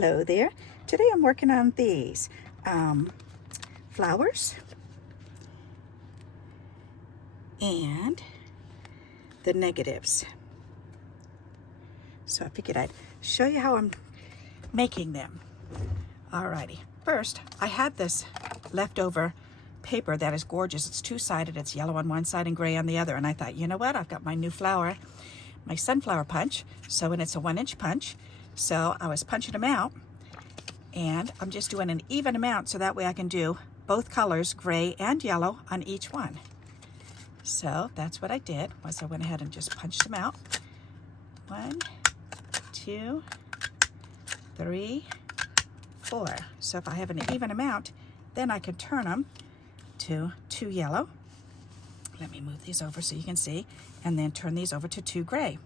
Hello there. Today I'm working on these flowers and the negatives. So I figured I'd show you how I'm making them. Alrighty, first I had this leftover paper that is gorgeous. It's two-sided. It's yellow on one side and gray on the other, and I thought, you know what, I've got my new flower, my sunflower punch, and it's a 1-inch punch, so I was punching them out, and I'm just doing an even amount so that way I can do both colors, gray and yellow, on each one. So that's what I did, was I went ahead and just punched them out. 1, 2, 3, 4. So if I have an even amount, then I can turn them to 2 yellow. Let me move these over so you can see, and then turn these over to 2 gray.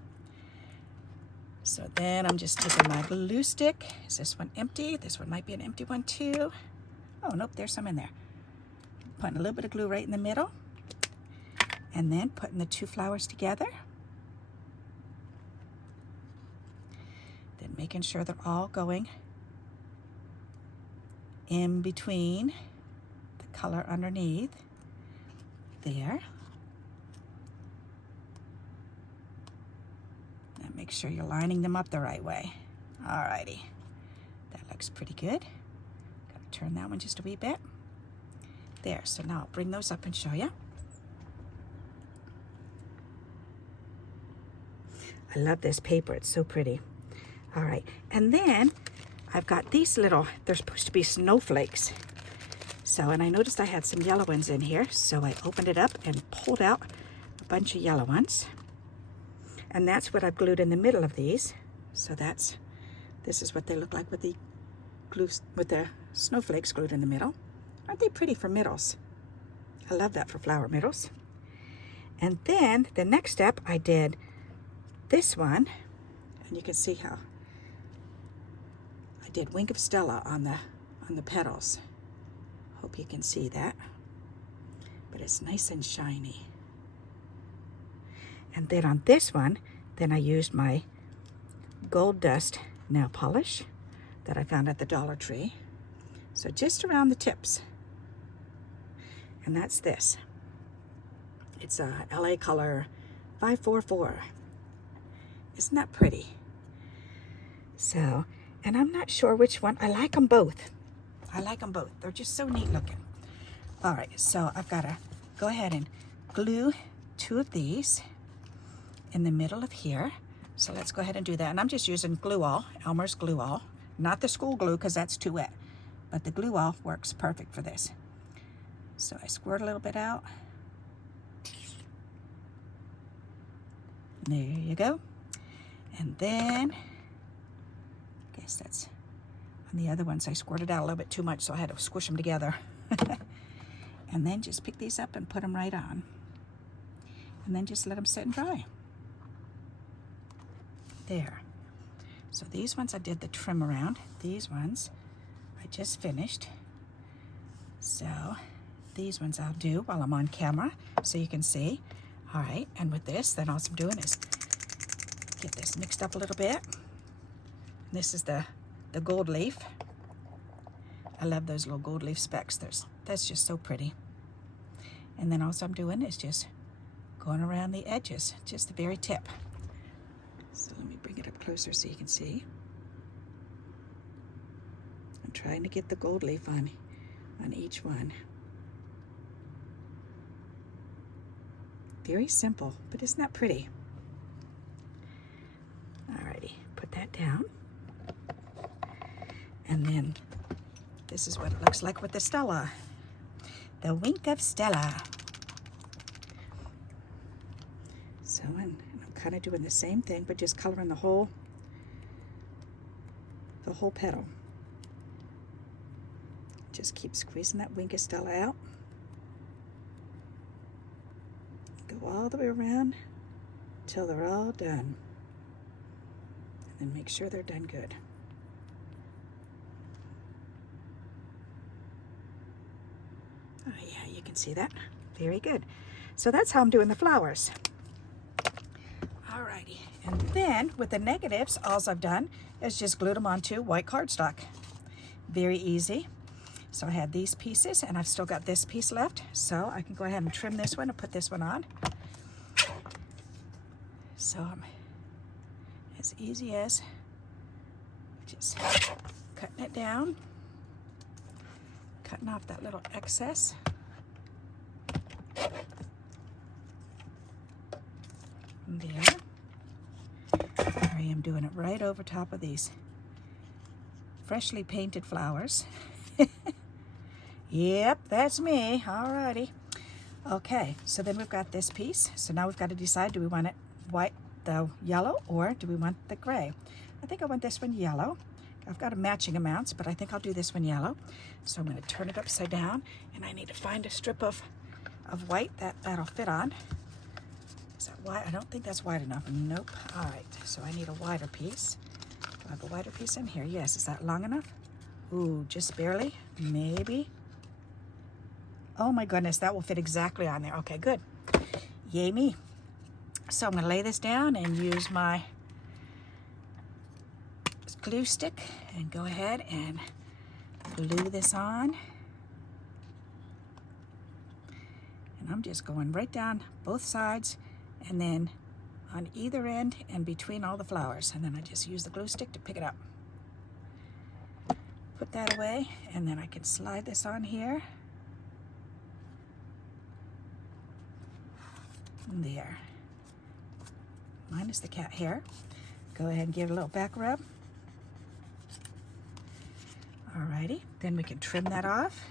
So then I'm just taking my glue stick. Is this one empty? This one might be an empty one too. Oh, nope, there's some in there. Putting a little bit of glue right in the middle, and then putting the 2 flowers together. Then making sure they're all going in between the color underneath. There. And make sure you're lining them up the right way. Alrighty. That looks pretty good. Gotta turn that one just a wee bit. There, so now I'll bring those up and show you. I love this paper, it's so pretty. All right, and then I've got these little, they're supposed to be snowflakes. So, and I noticed I had some yellow ones in here, so I opened it up and pulled out a bunch of yellow ones. And that's what I've glued in the middle of these. So this is what they look like with the glue, with the snowflakes glued in the middle. Aren't they pretty for middles? I love that for flower middles. And then the next step, I did this one, and you can see how I did Wink of Stella on the petals. Hope you can see that, but it's nice and shiny. And then on this one, then I used my gold dust nail polish that I found at the Dollar Tree. So just around the tips. And that's this. It's a LA color 544. Isn't that pretty? So, and I'm not sure which one. I like them both. I like them both. They're just so neat looking. All right, so I've got to go ahead and glue 2 of these in the middle of here. So let's go ahead and do that. And I'm just using Glue All, Elmer's Glue All. Not the school glue because that's too wet. But the Glue All works perfect for this. So I squirt a little bit out. There you go. And then, I guess that's on the other ones, I squirted out a little bit too much, so I had to squish them together. And then just pick these up and put them right on. And then just let them sit and dry. There. So these ones I did the trim around. These ones I just finished. So these ones I'll do while I'm on camera so you can see. All right, and with this, then all I'm doing is get this mixed up a little bit. This is the gold leaf. I love those little gold leaf specks. That's just so pretty. And then all I'm doing is just going around the edges, just the very tip. So let me bring it up closer so you can see. I'm trying to get the gold leaf on each one. Very simple, but isn't that pretty? Alrighty, put that down. And then this is what it looks like with the Stella. The Wink of Stella. So I'm kind of doing the same thing, but just coloring the whole petal. Just keep squeezing that Wink of Stella out. Go all the way around till they're all done. And then make sure they're done good. Oh yeah, you can see that. Very good. So that's how I'm doing the flowers. All right. Alrighty, and then with the negatives, all I've done is just glued them onto white cardstock. Very easy. So I had these pieces, and I've still got this piece left, so I can go ahead and trim this one and put this one on. So I'm as easy as just cutting it down, cutting off that little excess. There. I am doing it right over top of these freshly painted flowers. Yep, that's me. Alrighty. Okay, so then we've got this piece. So now we've got to decide, do we want it white, the yellow, or do we want the gray? I think I want this one yellow. I've got a matching amounts, but I think I'll do this one yellow. So I'm going to turn it upside down, and I need to find a strip of white that'll fit on. Is that wide? I don't think that's wide enough. Nope. All right, so I need a wider piece. Do I have a wider piece in here? Yes. Is that long enough? Ooh, just barely. Maybe. Oh my goodness, that will fit exactly on there. Okay, good. Yay me. So I'm going to lay this down and use my glue stick and go ahead and glue this on. And I'm just going right down both sides and then on either end and between all the flowers. And then I just use the glue stick to pick it up. Put that away, and then I can slide this on here. There. Minus the cat hair. Go ahead and give it a little back rub. Alrighty, then we can trim that off.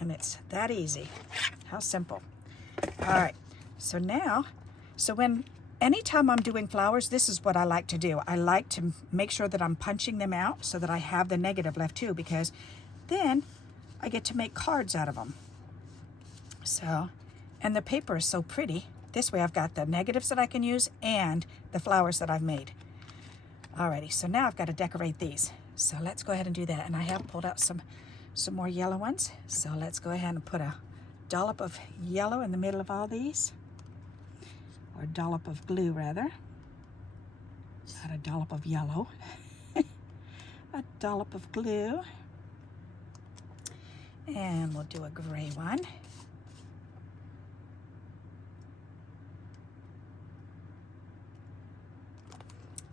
And it's that easy. How simple. Alright, so now, anytime I'm doing flowers, this is what I like to do. I like to make sure that I'm punching them out so that I have the negative left too, because then I get to make cards out of them. So, and the paper is so pretty. This way I've got the negatives that I can use and the flowers that I've made. Alrighty, so now I've got to decorate these. So let's go ahead and do that. And I have pulled out some more yellow ones. So let's go ahead and put a dollop of yellow in the middle of all these. Or a dollop of glue, rather. Not a dollop of yellow. A dollop of glue. And we'll do a gray one.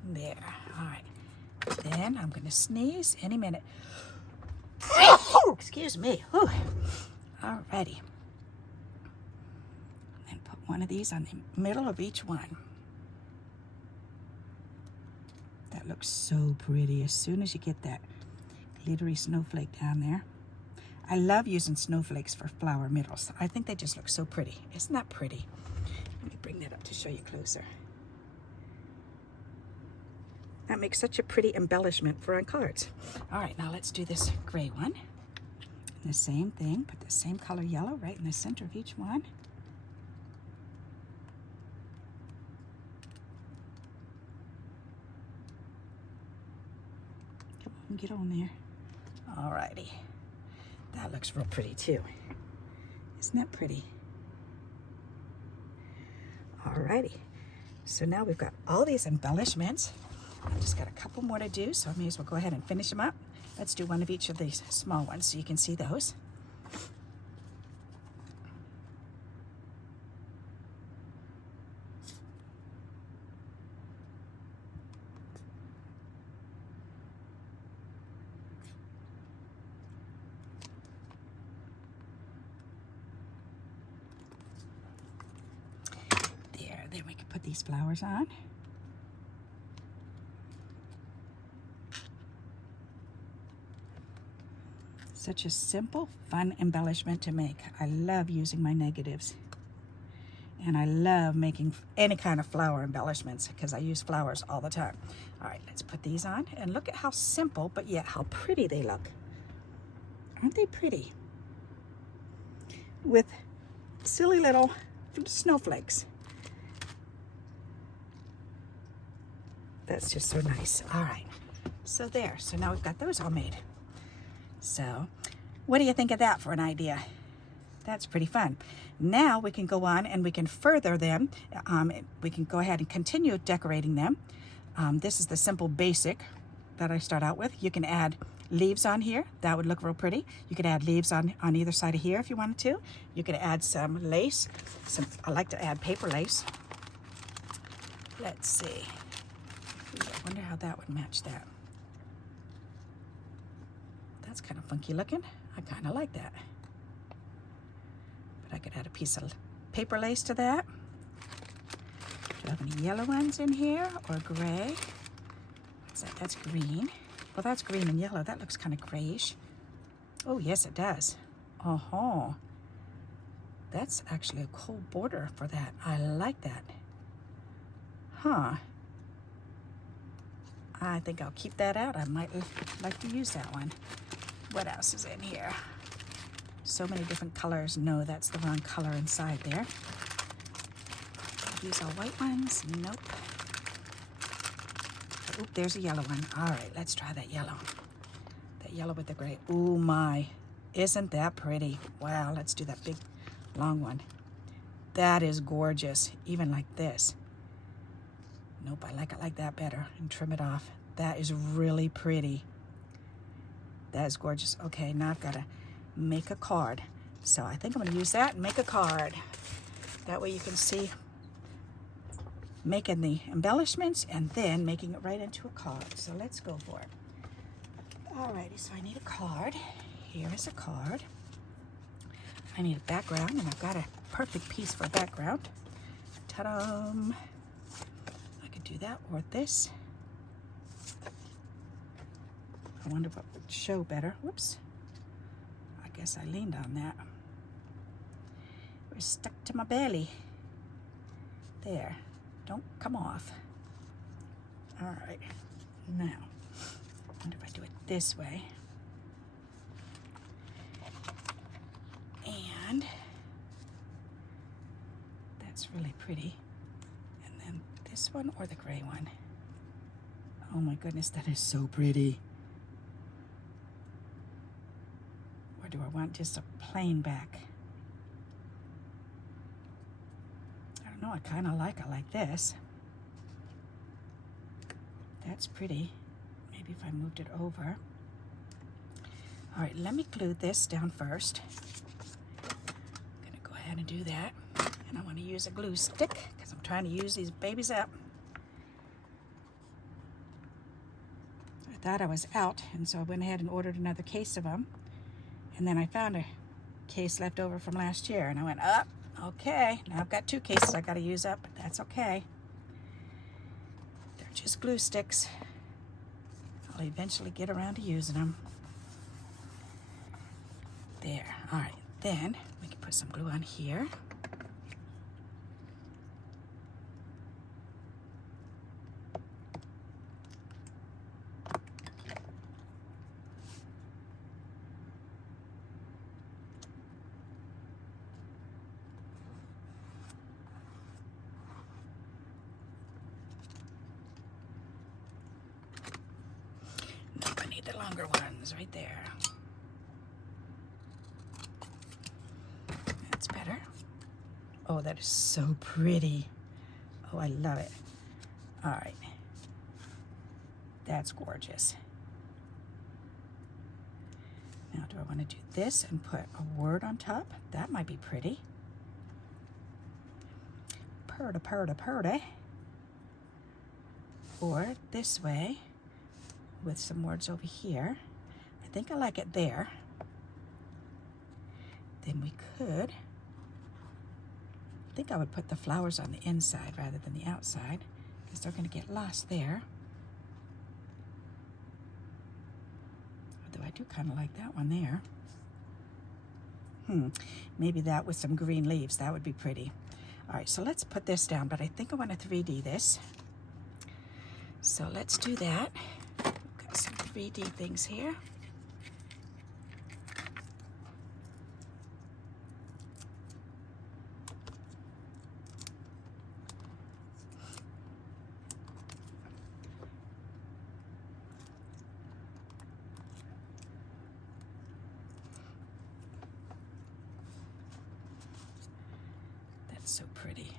There. All right. Then I'm going to sneeze any minute. Excuse me. Whew. Alrighty. And put one of these on the middle of each one. That looks so pretty as soon as you get that glittery snowflake down there. I love using snowflakes for flower middles. I think they just look so pretty. Isn't that pretty? Let me bring that up to show you closer. That makes such a pretty embellishment for on cards. All right, now let's do this gray one. The same thing, put the same color yellow right in the center of each one. Come on, get on there. All righty. That looks real pretty too. Isn't that pretty? All righty. So now we've got all these embellishments. I've just got a couple more to do, so I may as well go ahead and finish them up. Let's do one of each of these small ones so you can see those. There, then we can put these flowers on. Such a simple, fun embellishment to make. I love using my negatives. And I love making any kind of flower embellishments because I use flowers all the time. All right, let's put these on. And look at how simple, but yet how pretty they look. Aren't they pretty? With silly little snowflakes. That's just so nice. All right, so there. So now we've got those all made. So What do you think of that for an idea? That's pretty fun. Now we can go on and we can further them. We can go ahead and continue decorating them. This is the simple basic that I start out with. You can add leaves on here. That would look real pretty. You could add leaves on either side of here if you wanted to. You could add some lace. I like to add paper lace. Let's see. Ooh, I wonder how that would match that. That's kind of funky looking. I kind of like that. But I could add a piece of paper lace to that. Do you have any yellow ones in here or gray? What's that? That's green. Well, that's green and yellow. That looks kind of grayish. Oh, yes, it does. Oh, that's actually a cool border for that. I like that. Huh. I think I'll keep that out. I might like to use that one. What else is in here? So many different colors. No, that's the wrong color inside there. These are white ones. Nope. Oop, there's a yellow one. All right, let's try that yellow. That yellow with the gray. Ooh, my. Isn't that pretty? Wow, let's do that big, long one. That is gorgeous, even like this. Nope, I like it like that better and trim it off. That is really pretty. That is gorgeous. Okay, now I've got to make a card. So I think I'm going to use that and make a card. That way you can see making the embellishments and then making it right into a card. So let's go for it. Alrighty, so I need a card. Here is a card. I need a background, and I've got a perfect piece for a background. Ta-da! I could do that or this. I wonder what would show better. Whoops. I guess I leaned on that. It was stuck to my belly. There. Don't come off. All right. Now, I wonder if I do it this way. And that's really pretty. And then this one or the gray one. Oh my goodness, that is so pretty. Or do I want just a plain back? I don't know, I kind of like it like this. That's pretty. Maybe if I moved it over. All right, let me glue this down first. I'm gonna go ahead and do that. And I want to use a glue stick because I'm trying to use these babies up. I thought I was out, and so I went ahead and ordered another case of them. And then I found a case left over from last year, and I went, up. Okay, now I've got 2 cases I got to use up, but that's okay. They're just glue sticks. I'll eventually get around to using them. There. All right, then we can put some glue on here. Nope, I need the longer ones right there. That's better. Oh, that is so pretty. Oh, I love it. All right. That's gorgeous. Now, do I want to do this and put a word on top? That might be pretty. Purda, purda, purda. Or this way with some words over here. I think I like it there. Then we could, I think I would put the flowers on the inside rather than the outside because they're going to get lost there. Although I do kind of like that one there. Maybe that with some green leaves, that would be pretty. All right, so let's put this down, but I think I want to 3D this. So let's do that. We've got some 3D things here. That's so pretty.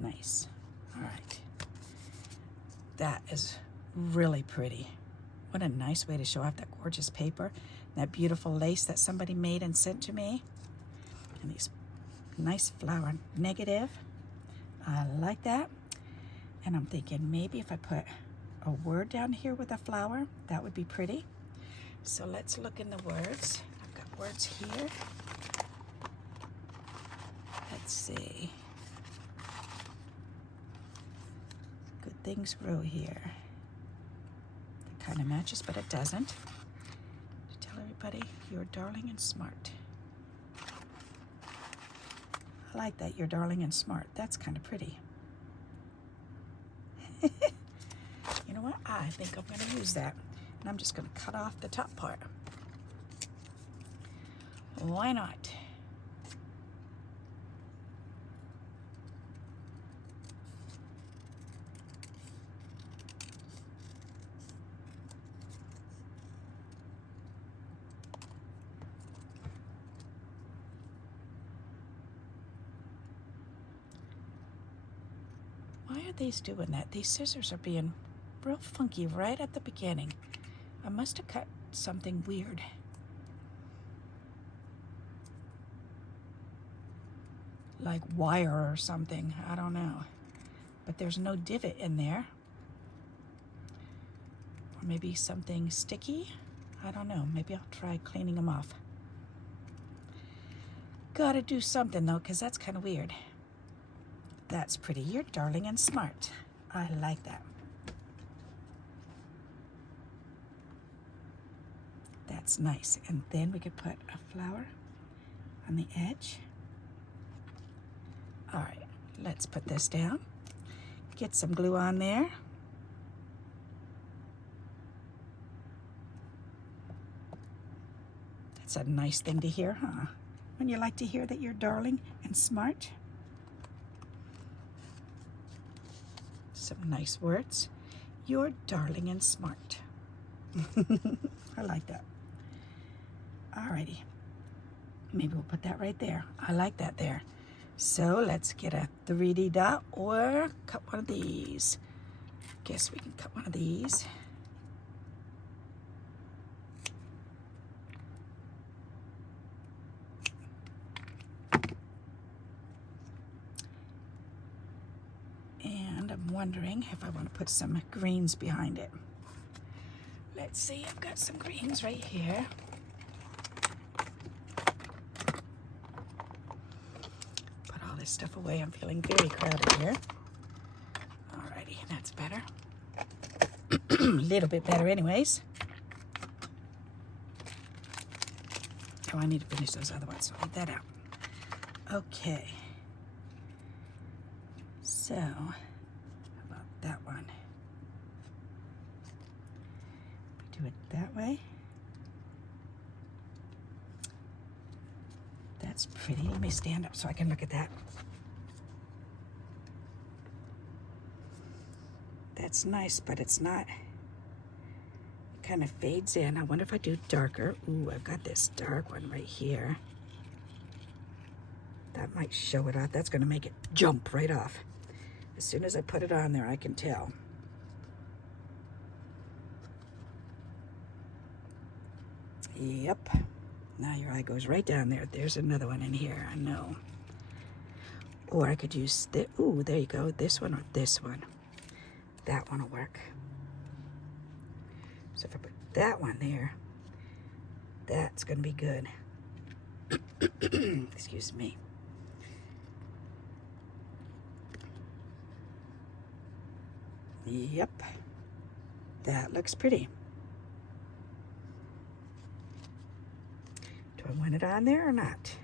Nice. All right. That is really pretty. What a nice way to show off that gorgeous paper. That beautiful lace that somebody made and sent to me. And these nice flower negative. I like that. And I'm thinking maybe if I put a word down here with a flower, that would be pretty. So let's look in the words. I've got words here. Let's see. Good things grow here. It kind of matches, but it doesn't. Tell everybody you're darling and smart. I like that, you're darling and smart. That's kind of pretty. You know what? I think I'm going to use that. And I'm just going to cut off the top part. Why not? Why are these doing that? These scissors are being real funky right at the beginning. I must have cut something weird. Like wire or something, I don't know. But there's no divot in there. Or maybe something sticky? I don't know, maybe I'll try cleaning them off. Gotta do something though, because that's kind of weird. That's pretty, you're darling and smart. I like that. That's nice. And then we could put a flower on the edge. All right, let's put this down. Get some glue on there. That's a nice thing to hear, huh? Wouldn't you like to hear that you're darling and smart? Some nice words. You're darling and smart. I like that. Alrighty. Maybe we'll put that right there. I like that there. So let's get a 3D dot or cut one of these. Guess we can cut one of these. And I'm wondering if I want to put some greens behind it. Let's see, I've got some greens right here. Put all this stuff away. I'm feeling very crowded here. Alrighty, that's better. A little bit better anyways. Oh, I need to finish those other ones, so I'll leave that out. Okay. So, how about that one? Do it that way. That's pretty. Let me stand up so I can look at that. That's nice, but it's not. It kind of fades in. I wonder if I do darker. Ooh, I've got this dark one right here. That might show it off. That's going to make it jump right off. As soon as I put it on there, I can tell. Yep. Now your eye goes right down there. There's another one in here, I know. Or I could use the, ooh, there you go. This one or this one. That one will work. So if I put that one there, that's going to be good. Excuse me. Yep. That looks pretty. Do I want it on there or not?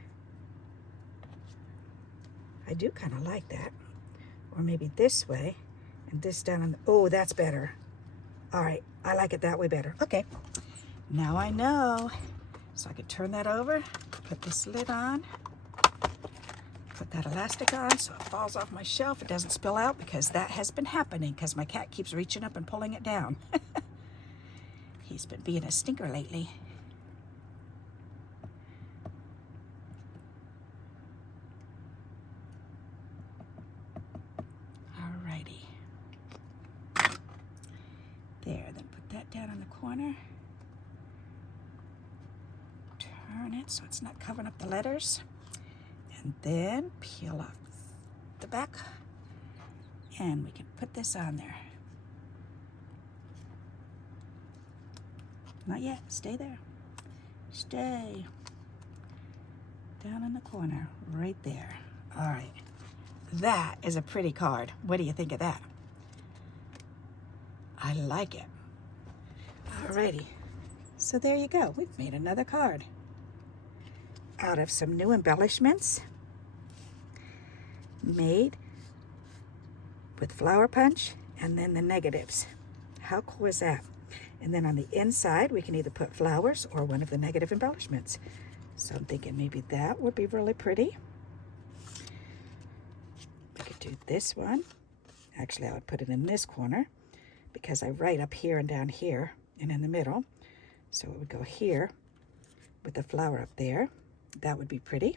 I do kind of like that. Or maybe this way and this down on the, oh, that's better. All right, I like it that way better. Okay, now I know. So I could turn that over, put this lid on, put that elastic on so it falls off my shelf. It doesn't spill out because that has been happening because my cat keeps reaching up and pulling it down. He's been being a stinker lately. that down in the corner. Turn it so it's not covering up the letters. And then peel off the back. And we can put this on there. Not yet. Stay there. Stay. Down in the corner, right there. All right. That is a pretty card. What do you think of that? I like it. Alrighty. So there you go. We've made another card out of some new embellishments made with flower punch and then the negatives. How cool is that? And then on the inside, we can either put flowers or one of the negative embellishments. So I'm thinking maybe that would be really pretty. We could do this one. Actually, I would put it in this corner because I write up here and down here and in the middle. So it would go here with the flower up there. That would be pretty.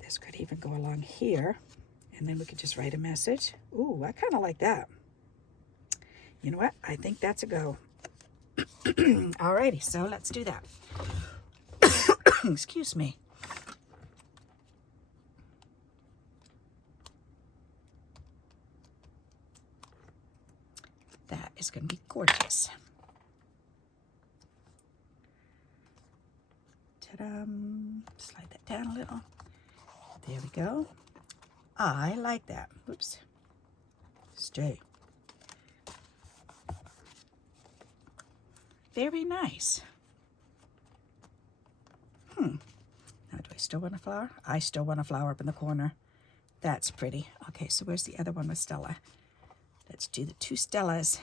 This could even go along here, and then we could just write a message. Ooh, I kind of like that. You know what? I think that's a go. Alrighty, so let's do that. Excuse me. That is going to be gorgeous. Ta-da! Slide that down a little. There we go. I like that. Oops. Stay. Very nice. Now, do I still want a flower? I still want a flower up in the corner. That's pretty. Okay, so where's the other one with Stella? Let's do the two Stellas.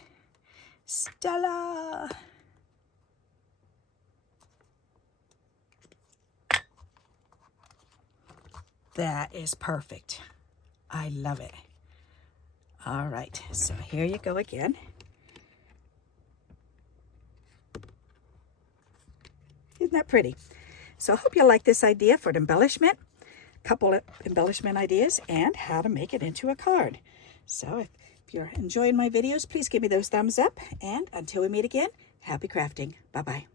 Stella! That is perfect. I love it. All right, so here you go again. Isn't that pretty? So I hope you like this idea for an embellishment, a couple of embellishment ideas, and how to make it into a card. So if you're enjoying my videos, please give me those thumbs up. And until we meet again, happy crafting. Bye-bye.